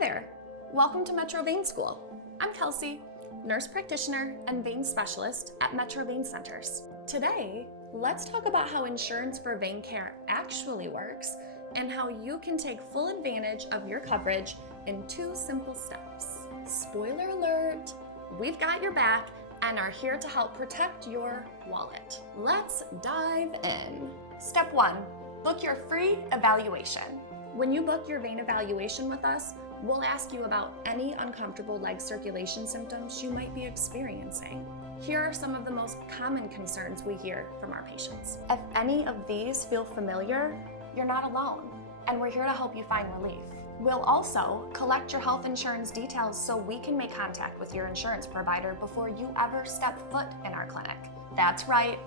there, welcome to Metro Vein School. I'm Kelsey, nurse practitioner and vein specialist at Metro Vein Centers. Today, let's talk about how insurance for vein care actually works and how you can take full advantage of your coverage in 2 simple steps. Spoiler alert, we've got your back and are here to help protect your wallet. Let's dive in. Step 1, book your free evaluation. When you book your vein evaluation with us, we'll ask you about any uncomfortable leg circulation symptoms you might be experiencing. Here are some of the most common concerns we hear from our patients. If any of these feel familiar, you're not alone, and we're here to help you find relief. We'll also collect your health insurance details so we can make contact with your insurance provider before you ever step foot in our clinic. That's right,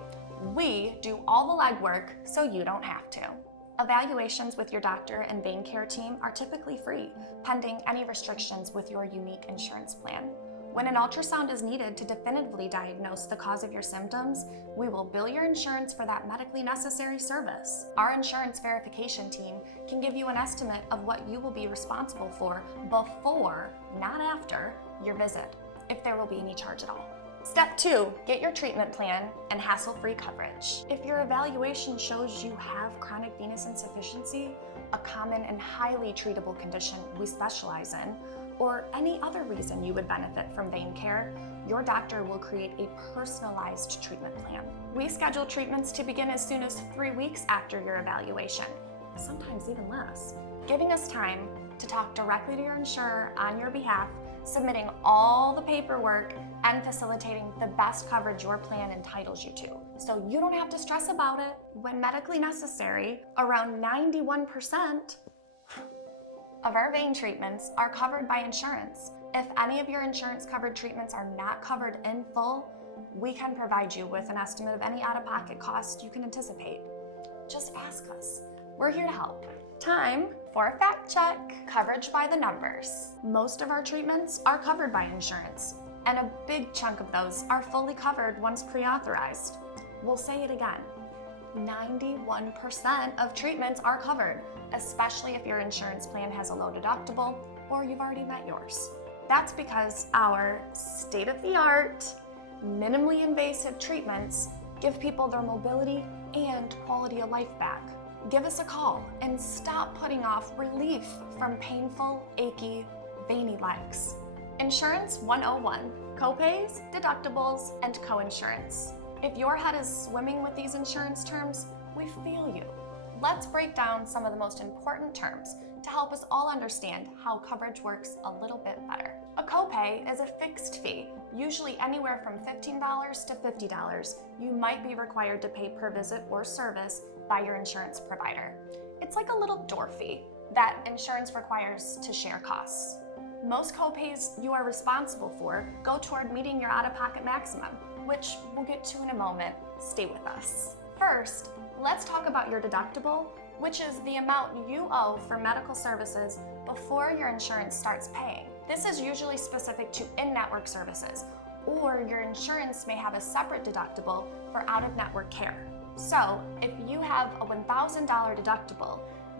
we do all the legwork so you don't have to. Evaluations with your doctor and vein care team are typically free, pending any restrictions with your unique insurance plan. When an ultrasound is needed to definitively diagnose the cause of your symptoms, we will bill your insurance for that medically necessary service. Our insurance verification team can give you an estimate of what you will be responsible for before, not after, your visit, if there will be any charge at all. Step 2, get your treatment plan and hassle-free coverage. If your evaluation shows you have chronic venous insufficiency, a common and highly treatable condition we specialize in, or any other reason you would benefit from vein care, your doctor will create a personalized treatment plan. We schedule treatments to begin as soon as 3 weeks after your evaluation, sometimes even less, giving us time to talk directly to your insurer on your behalf, submitting all the paperwork and facilitating the best coverage your plan entitles you to. So you don't have to stress about it. When medically necessary, around 91% of our vein treatments are covered by insurance. If any of your insurance covered treatments are not covered in full, we can provide you with an estimate of any out-of-pocket cost you can anticipate. Just ask us. We're here to help. Time for a fact check. Coverage by the numbers. Most of our treatments are covered by insurance, and a big chunk of those are fully covered once pre-authorized. We'll say it again. 91% of treatments are covered, especially if your insurance plan has a low deductible or you've already met yours. That's because our state-of-the-art, minimally invasive treatments give people their mobility and quality of life back. Give us a call and stop putting off relief from painful, achy, veiny legs. Insurance 101, copays, deductibles, and coinsurance. If your head is swimming with these insurance terms, we feel you. Let's break down some of the most important terms to help us all understand how coverage works a little bit better. A copay is a fixed fee, usually anywhere from $15 to $50 you might be required to pay per visit or service by your insurance provider. It's like a little door fee that insurance requires to share costs. Most copays you are responsible for go toward meeting your out-of-pocket maximum, which we'll get to in a moment. Stay with us. First, let's talk about your deductible, which is the amount you owe for medical services before your insurance starts paying. This is usually specific to in-network services, or your insurance may have a separate deductible for out-of-network care. So, if you have a $1,000 deductible,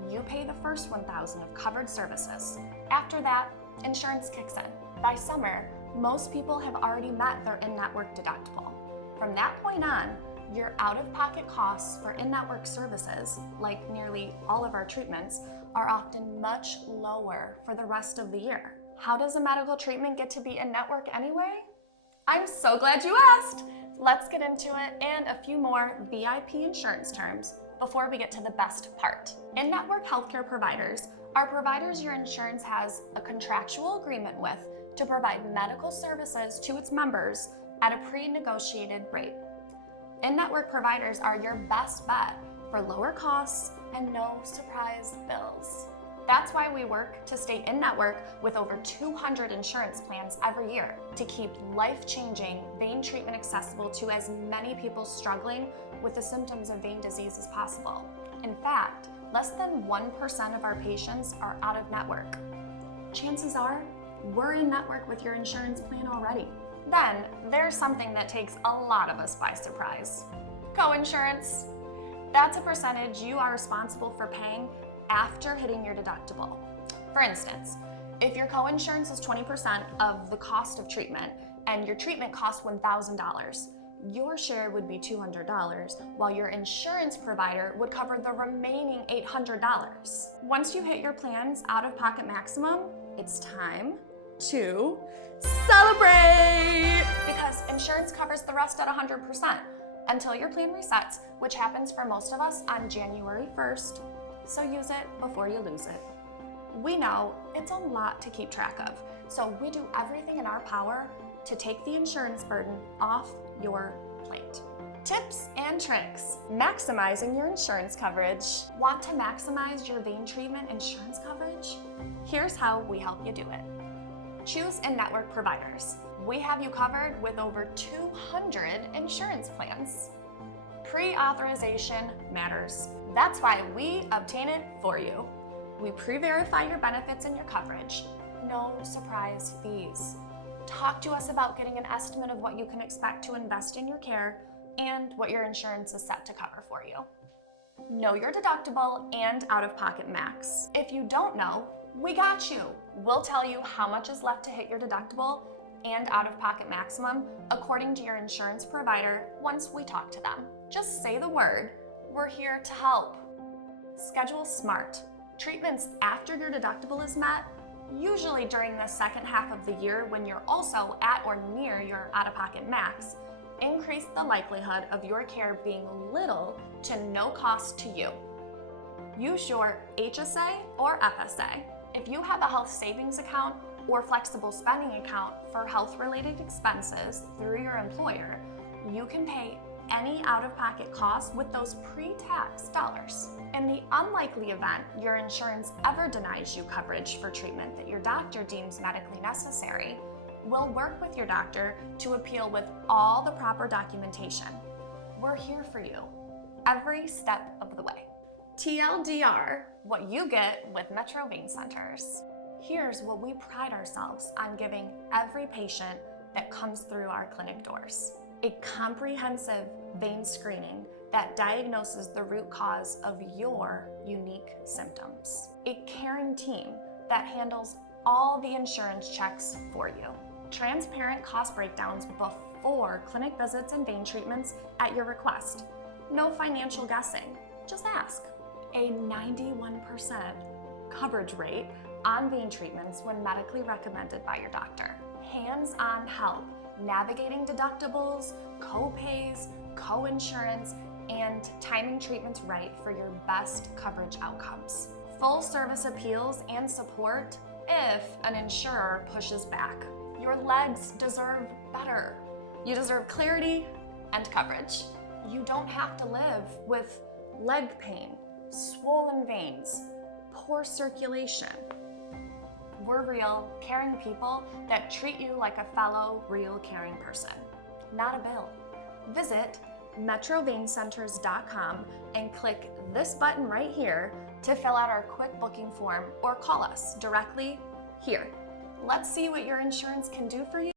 you pay the first $1,000 of covered services. After that, insurance kicks in. By summer, most people have already met their in-network deductible. From that point on, your out-of-pocket costs for in-network services, like nearly all of our treatments, are often much lower for the rest of the year. How does a medical treatment get to be in-network anyway? I'm so glad you asked! Let's get into it and a few more VIP insurance terms before we get to the best part. In-network healthcare providers are providers your insurance has a contractual agreement with to provide medical services to its members at a pre-negotiated rate. In-network providers are your best bet for lower costs and no surprise bills. That's why we work to stay in-network with over 200 insurance plans every year to keep life-changing vein treatment accessible to as many people struggling with the symptoms of vein disease as possible. In fact, less than 1% of our patients are out of network. Chances are, we're in network with your insurance plan already. Then, there's something that takes a lot of us by surprise. Coinsurance. That's a percentage you are responsible for paying after hitting your deductible. For instance, If your co-insurance is 20% of the cost of treatment and your treatment costs $1,000, your share would be $200, while your insurance provider would cover the remaining $800. Once you hit your plan's out-of-pocket maximum, it's time to celebrate! Because insurance covers the rest at 100% until your plan resets, which happens for most of us on January 1st. So use it before you lose it. We know it's a lot to keep track of, so we do everything in our power to take the insurance burden off your plate. Tips and tricks. Maximizing your insurance coverage. Want to maximize your vein treatment insurance coverage? Here's how we help you do it. Choose in-network providers. We have you covered with over 200 insurance plans. Pre-authorization matters. That's why we obtain it for you. We pre-verify your benefits and your coverage. No surprise fees. Talk to us about getting an estimate of what you can expect to invest in your care and what your insurance is set to cover for you. Know your deductible and out-of-pocket max. If you don't know, we got you. We'll tell you how much is left to hit your deductible and out-of-pocket maximum according to your insurance provider once we talk to them. Just say the word. We're here to help. Schedule smart. Treatments after your deductible is met, usually during the second half of the year when you're also at or near your out-of-pocket max, increase the likelihood of your care being little to no cost to you. Use your HSA or FSA. If you have a health savings account or flexible spending account for health-related expenses through your employer, you can pay any out-of-pocket costs with those pre-tax dollars. In the unlikely event your insurance ever denies you coverage for treatment that your doctor deems medically necessary, we'll work with your doctor to appeal with all the proper documentation. We're here for you every step of the way. TLDR, what you get with Metro Vein Centers. Here's what we pride ourselves on giving every patient that comes through our clinic doors. A comprehensive vein screening that diagnoses the root cause of your unique symptoms. A caring team that handles all the insurance checks for you. Transparent cost breakdowns before clinic visits and vein treatments at your request. No financial guessing, just ask. A 91% coverage rate on vein treatments when medically recommended by your doctor. Hands-on help navigating deductibles, co-pays, co-insurance, and timing treatments right for your best coverage outcomes. Full service appeals and support if an insurer pushes back. Your legs deserve better. You deserve clarity and coverage. You don't have to live with leg pain, swollen veins, poor circulation. We're real, caring people that treat you like a fellow real caring person, not a bill. Visit metroveincenters.com and click this button right here to fill out our quick booking form or call us directly here. Let's see what your insurance can do for you.